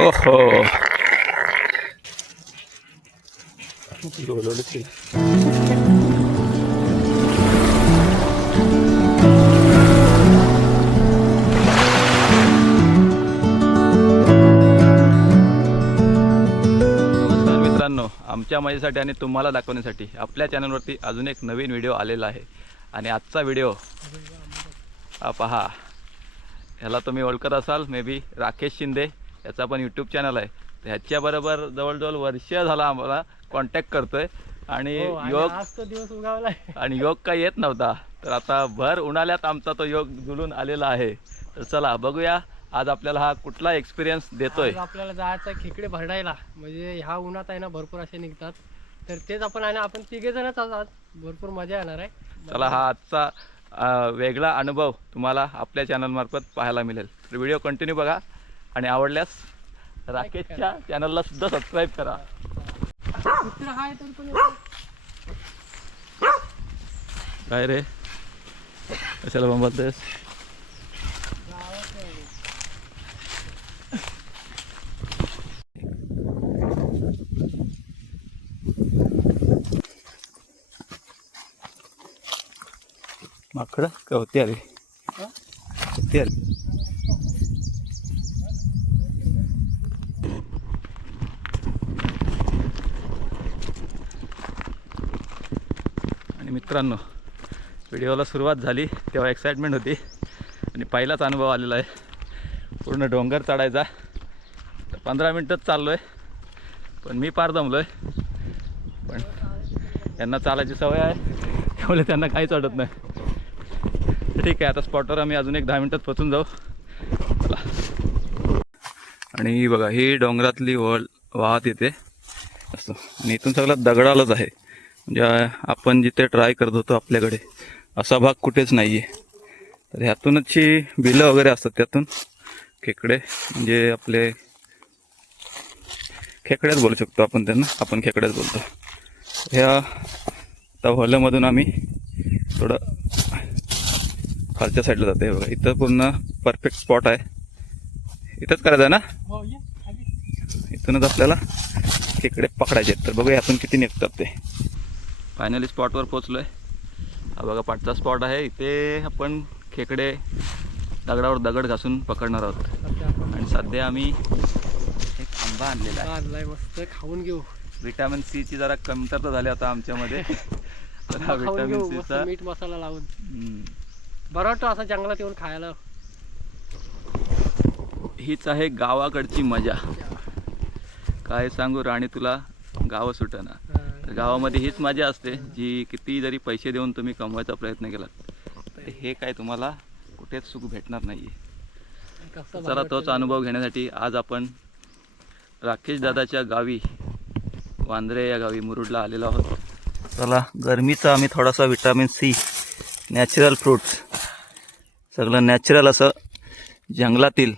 ओहो नमस्कार मित्रांनो आमच्या मजेसाठी आणि तुम्हाला दाखवण्यासाठी आपल्या चॅनलवरती अजून एक नवीन व्हिडिओ आलेला आहे. आणि आजचा व्हिडिओ पहा ह्याला तुम्ही ओळखत असाल मे बी राकेश शिंदे. याचा पण यूट्यूब चॅनल आहे. ह्याच्याबरोबर जवळजवळ वर्ष झाला आम्हाला कॉन्टॅक्ट करतोय. आणि हो, योग दिवस उगावलाय. आणि योग काही येत नव्हता. तर आता भर उन्हाळ्यात आमचा तो योग जुळून आलेला आहे. तर चला बघूया आज आपल्याला हा कुठला एक्सपिरियन्स देतोय. आपल्याला जायचं खेकडे भरडायला. म्हणजे ह्या उन्हात आहे ना भरपूर असे निघतात. तर तेच आपण आहे ना आपण तिघे जणच आज. भरपूर मजा येणार आहे. चला हा आजचा वेगळा अनुभव तुम्हाला आपल्या चॅनलमार्फत पाहायला मिळेल. तर व्हिडिओ कंटिन्यू बघा. आणि आवडल्यास राकेशच्या चॅनलला सुद्धा सबस्क्राईब करा. काय रे? कशाला बोलतेस माकडं का होती आली? होती आली मित्रांनो व्हिडिओला सुरुवात झाली तेव्हा एक्साइटमेंट होती. आणि पहिलाच अनुभव आलेला आहे. पूर्ण डोंगर चढायचा. तर पंधरा मिनटंच चाललो आहे पण मी पार दमलो आहे पण यांना चालायची सवय आहे. त्यामुळे त्यांना काहीच वाटत नाही. तर ठीक आहे आता स्पॉटवर आम्ही अजून एक दहा मिनटात पोचून जाऊ. आणि बघा ही डोंगरातली वळ वाहत येते. असं. आणि इथून सगळं दगडालाच आहे. म्हणजे आपण जिथे ट्राय करत होतो आपल्याकडे असा भाग कुठेच नाही आहे तर ह्यातूनच ही बिलं वगैरे असतात त्यातून खेकडे म्हणजे आपले खेकड्याच बोलू शकतो आपण त्यांना आपण खेकड्याच बोलतो. ह्या त्या व्हॉलमधून आम्ही थोडं खालच्या साईडला जाते बघा. इथं पूर्ण परफेक्ट स्पॉट आहे. इथंच करायचं आहे ना? हो. इथूनच आपल्याला खेकडे पकडायचे आहेत. तर बघूया यातून किती निघतात ते. फायनली स्पॉटवर पोचलो आहे हा बघा पाठचा स्पॉट आहे. इथे आपण खेकडे दगडावर दगड घासून पकडणार आहोत. आणि सध्या आम्ही एक आंबा आणलेला आहे. मस्त खाऊन घेऊ. विटॅमिन सीची जरा कमतरता झाली आता आमच्यामध्ये. सीचा मीठ मसाला लावून. बरं वाटतं असं जंगलात येऊन खायला. हीच आहे गावाकडची मजा. काय सांगू राणी तुला गावं सुटना. तर गावामध्ये हीच मजा असते जी किती जरी पैसे देऊन तुम्ही कमवायचा प्रयत्न केलात तर हे काय तुम्हाला कुठेच सुख भेटणार नाही कसं चला तोच. अनुभव घेण्यासाठी आज आपण राकेश दादाच्या गावी वांद्रे या गावी मुरुडला आलेलो आहोत. चला गरमीचा आम्ही थोडासा विटॅमिन सी नॅचरल फ्रूट्स सगळं नॅचरल असं जंगलातील.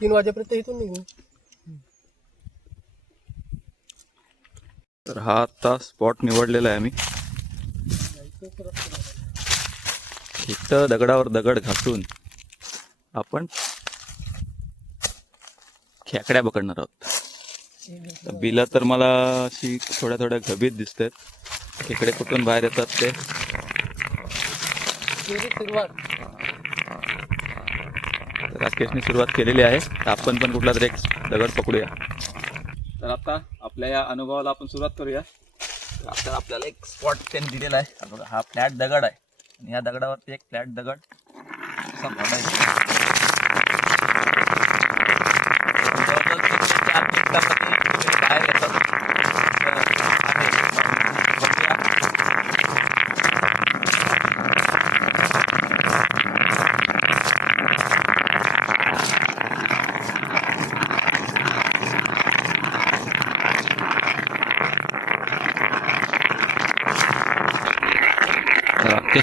तीन वाजेपर्यंत इथून निघू. तर हा आता स्पॉट निवडलेला आहे आम्ही. इथं दगडावर दगड घासून आपण खेकड्या पकडणार आहोत. बिलं तर मला अशी थोड्या थोड्या गभीत दिसत आहेत खेकडे कुठून बाहेर येतात ते. केसने सुरुवात केलेली आहे. तर आपण पण कुठला तरी एक दगड पकडूया. तर आता आपल्या या अनुभवाला आपण सुरुवात करूया. तर आता आपल्याला एक स्पॉट त्यांनी दिलेला आहे. हा हा फ्लॅट दगड आहे. आणि या दगडावरती एक फ्लॅट दगड असा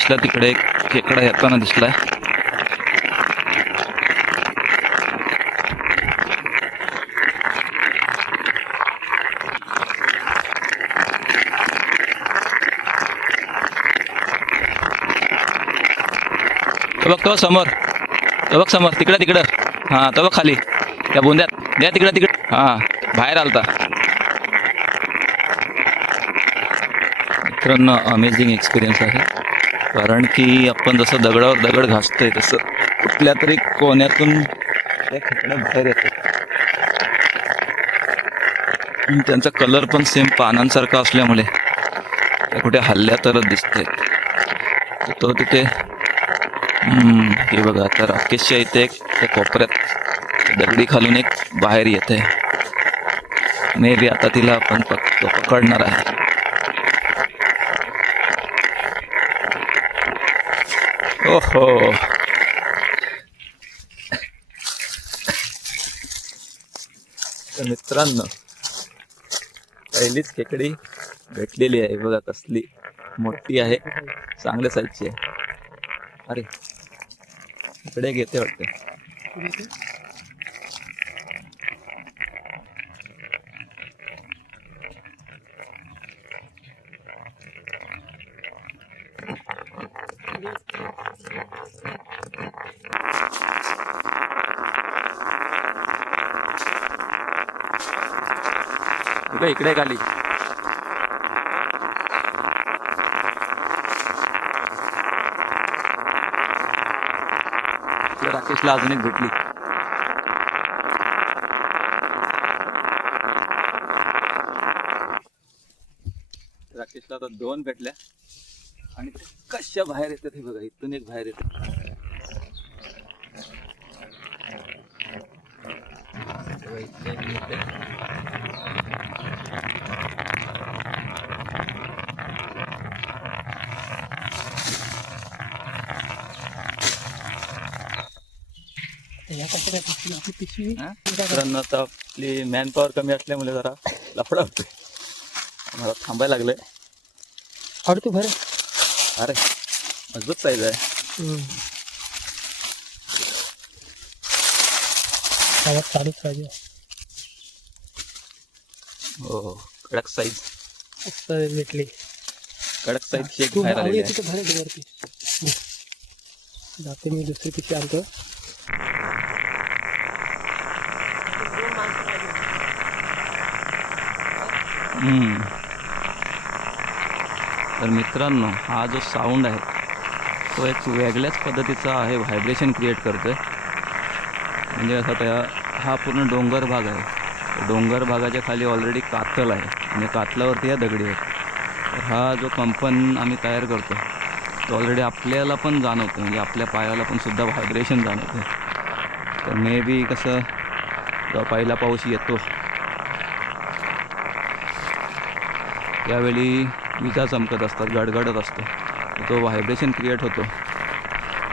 दिसला तिकडे एक खेकडा येताना दिसलाय. बघ तो समोर. तो बघ समोर तिकडं तिकडं. हां तो बघ खाली. त्या बोंद्यात. द्या तिकडं तिकडं. हां बाहेर आलता. मित्रांनो अमेझिंग एक्सपिरियन्स आहे. कारण की आपण जसं दगडावर दगड घासतोय तसं कुठल्या तरी कोण्यातून त्या खेकड्या बाहेर येतात. त्यांचा कलर पण सेम पानांसारखा असल्यामुळे त्या कुठे हल्ल्या तरच दिसते तो तिथे हे बघा आता राकेशच्या इथे एक त्या कोपऱ्यात दगडी खालून एक बाहेर येते मे बी आता तिला आपण पक पकडणार आहे. हो मित्रांनो पहिलीच खेकडी भेटलेली आहे. बघा कसली मोठी आहे. चांगल्या साईजची आहे. अरे इकडे घेते वाटते. इकडे खाली. राकेशला अजून एक भेटली. राकेशला आता दोन भेटल्या. आणि कशा बाहेर येतात हे बघा इथून एक बाहेर येते बघा, इथे एक येते. या कशा पिशवी आपली पिशवी हा? मित्रांनो आता आपली मॅन पॉवर कमी असल्यामुळे जरा लफडा होते मला थांबायला लागलंय. आवड तू भर अरे मजबूत साईज आहे. चालूच पाहिजे. हो कडक साईज भेटली कडक बाहेर आलेली आहे. भर वरती जाते मी दुसरी पिशवी आणतो हम्म. तर मित्रांनो हा जो साऊंड आहे तो एक वेगळ्याच पद्धतीचा आहे व्हायब्रेशन क्रिएट करतो आहे म्हणजे असं त्या हा पूर्ण डोंगर भाग आहे. डोंगर भागाच्या खाली ऑलरेडी कातल आहे आणि कातलावरती या दगडी आहेत. तर हा जो कंपन आम्ही तयार करतो तो ऑलरेडी आपल्याला पण जाणवतो म्हणजे आपल्या पायाला पण सुद्धा व्हायब्रेशन जाणवतं तर मे बी कसं पहिला पाऊस येतो त्यावेळी विजा चमकत असतात गडगडत असतो. तो व्हायब्रेशन क्रिएट होतो.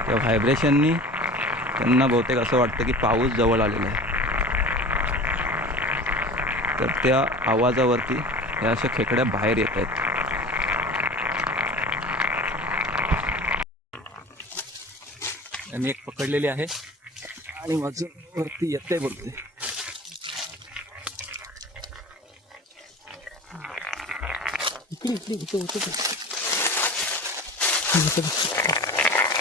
त्या व्हायब्रेशननी त्यांना बहुतेक असं वाटतं की पाऊस जवळ आलेला आहे. तर त्या आवाजावरती या अशा खेकड्या बाहेर येत आहेत. मी एक पकडलेली आहे. आणि माझं वरती येते बोलते इकडे इकडे इथे होतं ते. इथे बघ.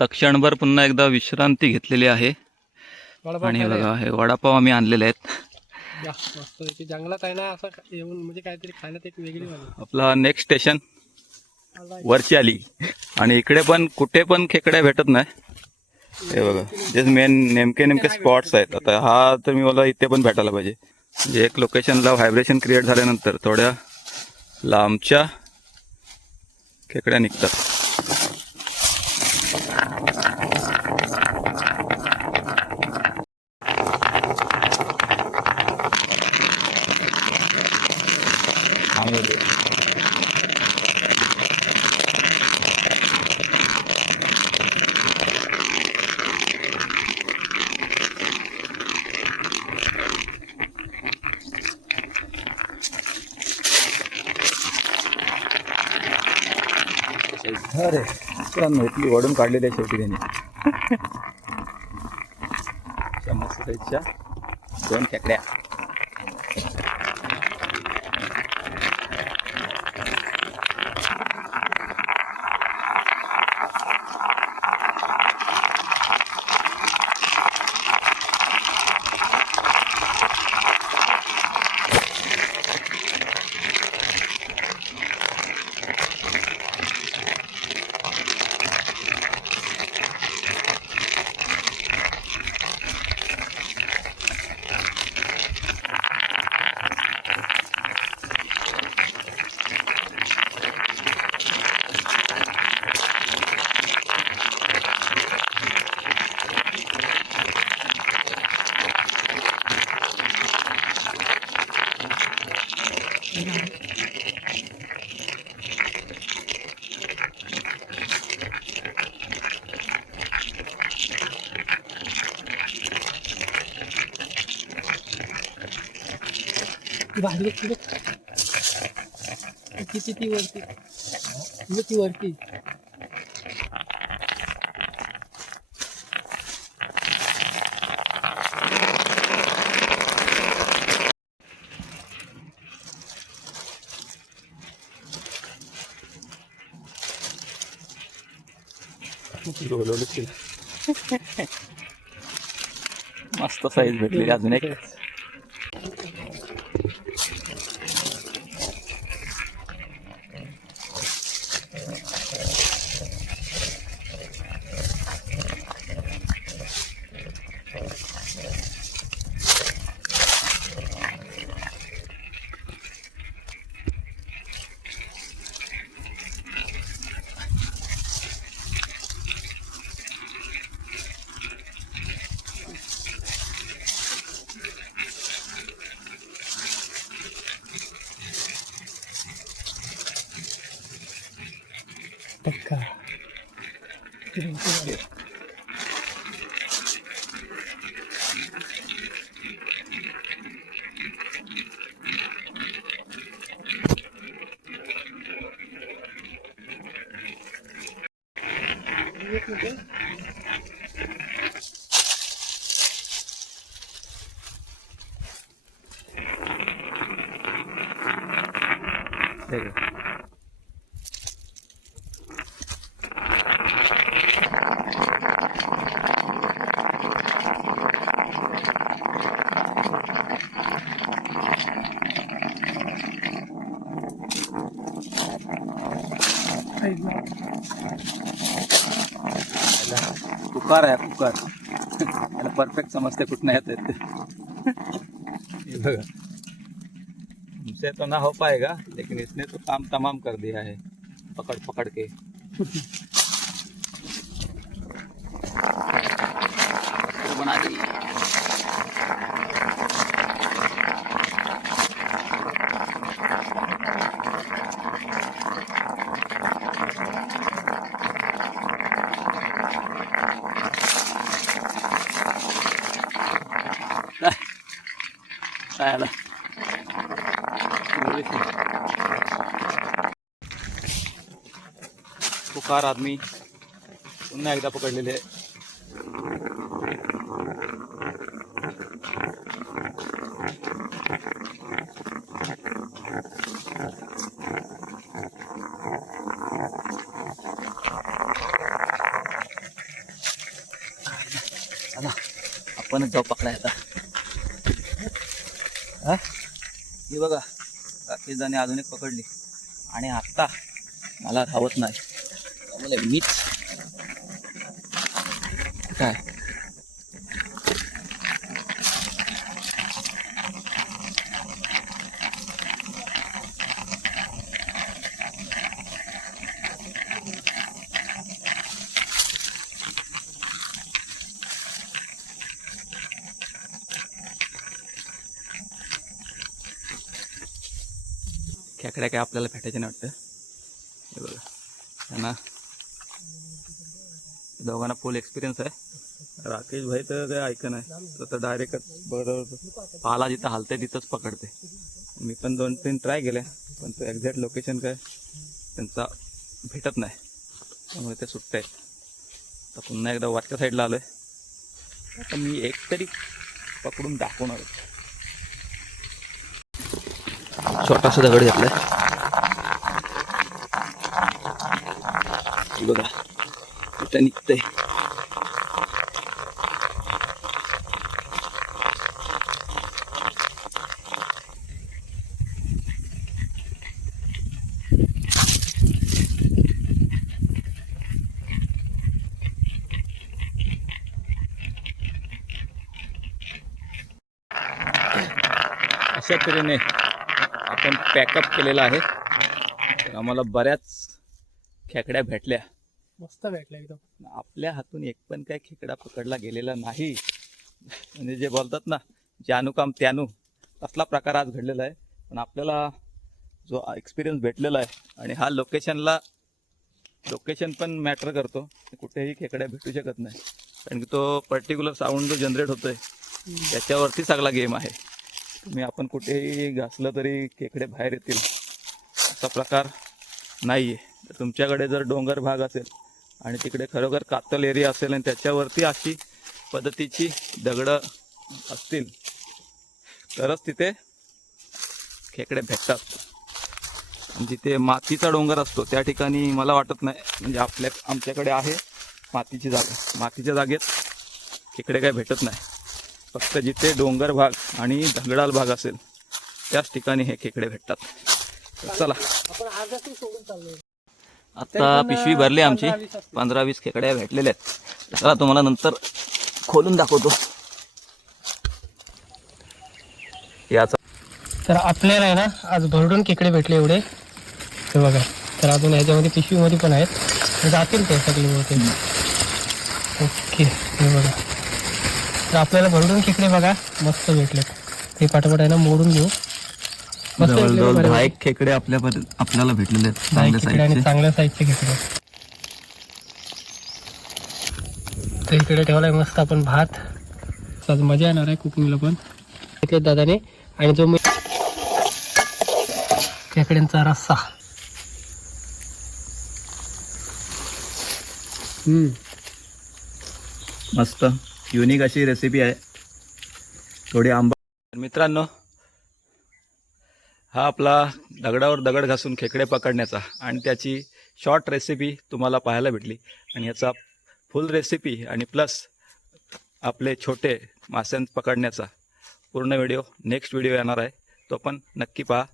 तक्षणभर पुन्हा एकदा विश्रांती घेतलेली आहे आणि बघा हे वडापाव आम्ही आणलेले आहेत मस्त पैकी. जंगलात आहे ना असं येऊन म्हणजे काहीतरी खाण्यात एक वेगळी आपला नेक्स्ट स्टेशन वरची आली. आणि इकडे पण कुठे पण खेकड्या भेटत नाही. हे बघा जे मेन नेमके नेमके स्पॉट्स आहेत. आता हा तर मी मला इथे पण भेटायला पाहिजे. म्हणजे एक लोकेशनला व्हायब्रेशन क्रिएट झाल्यानंतर थोड्या लांबच्या खेकड्या निघतात. अरे मित्रांनो इथली वडून काढलेली आहे शेवटी त्यांनी. मस्त साईजच्या दोन खेकड्या. भाजी. किती ती वरती ती बघ ती वरती. मस्त साईज भेटलेली अजून एक हे पुकार आहे पुकार त्याला परफेक्ट समजते कुठनं येत ते. बघा. हमसे तो ना हो पाएगा लेकिन इसने तो काम तमाम कर दिया है. पकड़ पकड़ के. काय आला पुकार आदमी पुन्हा एकदा पकडलेले आहे आपण जाऊ पकडायचा आता हा? ही बघा राकेशदाने अजून एक पकडली. आणि आत्ता मला धावत नाही. त्यामुळे मीच खेकड्या काय आपल्याला भेटायचे नाही वाटतं. हे बघा. त्यांना दोघांना फुल एक्सपिरियन्स आहे. राकेश भाई तर काही ऐक नाही तर डायरेक्टच बरोबर पाला जिथं हालते तिथंच पकडते. मी पण दोन तीन ट्राय केले पण तो एक्झॅक्ट लोकेशन काय त्यांचा भेटत नाही. त्यामुळे ते सुट्टे आहेत. तर पुन्हा एकदा वरच्या साईडला आलो आहे आता मी एक तरी पकडून दाखवणार आहे. छोटासा दगड घेतलाय हे बघा इथं निघतंय अशा तऱ्हेने आपण पॅकअप केलेला आहे. आम्हाला बऱ्याच खेकड्या भेटल्या. मस्त भेटलं एकदम. आपल्या हातून एक पण काय खेकडा पकडला गेलेला नाही. म्हणजे जे बोलतात ना जानू काम त्यानू तसला प्रकार आज घडलेला आहे. पण आपल्याला जो एक्सपिरियन्स भेटलेला आहे आणि हा लोकेशनला लोकेशन पण मॅटर करतो. कुठेही खेकड्या भेटू शकत नाही. कारण की तो पर्टिक्युलर साऊंड जो जनरेट होतोय त्याच्यावरती सगळा गेम आहे. तुम्ही आपण कुठेही घासलं तरी खेकडे बाहेर येतील. असा प्रकार नाही आहे तर तुमच्याकडे जर डोंगर भाग असेल आणि तिकडे खरोखर कातल एरिया असेल आणि त्याच्यावरती अशी पद्धतीची दगडं असतील तरच तिथे खेकडे भेटतात. आणि जिथे मातीचा डोंगर असतो त्या ठिकाणी मला वाटत नाही. म्हणजे आपल्या आमच्याकडे आहे मातीची जागा. मातीच्या जागेत खेकडे काय भेटत नाही. फक्त जिथे डोंगर भाग आणि दगडाल भाग असेल त्याच ठिकाणी हे खेकडे भेटतात. चला. आता पिशवी भरली आमची. पंधरा वीस खेकड्या भेटलेल्या आहेत. चला तुम्हाला नंतर खोलून दाखवतो. याचा तर आपल्याला आहे ना आज भरडून केकडे भेटले एवढे. हे बघा. तर अजून ह्याच्यामध्ये पिशवीमध्ये पण आहेत. जातील ते सगळे ओके. हे बघा. तर आपल्याला भरडून खेकडे बघा मस्त भेटलेत. ते पाठोपाठ आहे ना मोडून घेऊ. मस्त भेटले जवळजवळ बरे. दहा एक खेकडे आपल्या आपल्याला भेटलेले आहेत चांगल्या खेकडे आणि साईजचे चांगल्या साईजचे खेकडे. तर इकडे ठेवलाय मस्त आपण भात. आज मजा येणार आहे कुकिंगला पण. घेतले दादाने आणि जो मी खेकड्यांचा रस्सा. हम्म. मस्त. युनिक अशी रेसिपी आहे. थोडी आंबा मित्रांनो हा आपला दगडावर दगड घासून खेकडे पकडण्याचा आणि त्याची शॉर्ट रेसिपी तुम्हाला पाहायला भेटली. आणि याचा फुल रेसिपी आणि प्लस आपले छोटे मासे पकडण्याचा पूर्ण व्हिडिओ नेक्स्ट व्हिडिओ येणार आहे. तो पण नक्की पहा.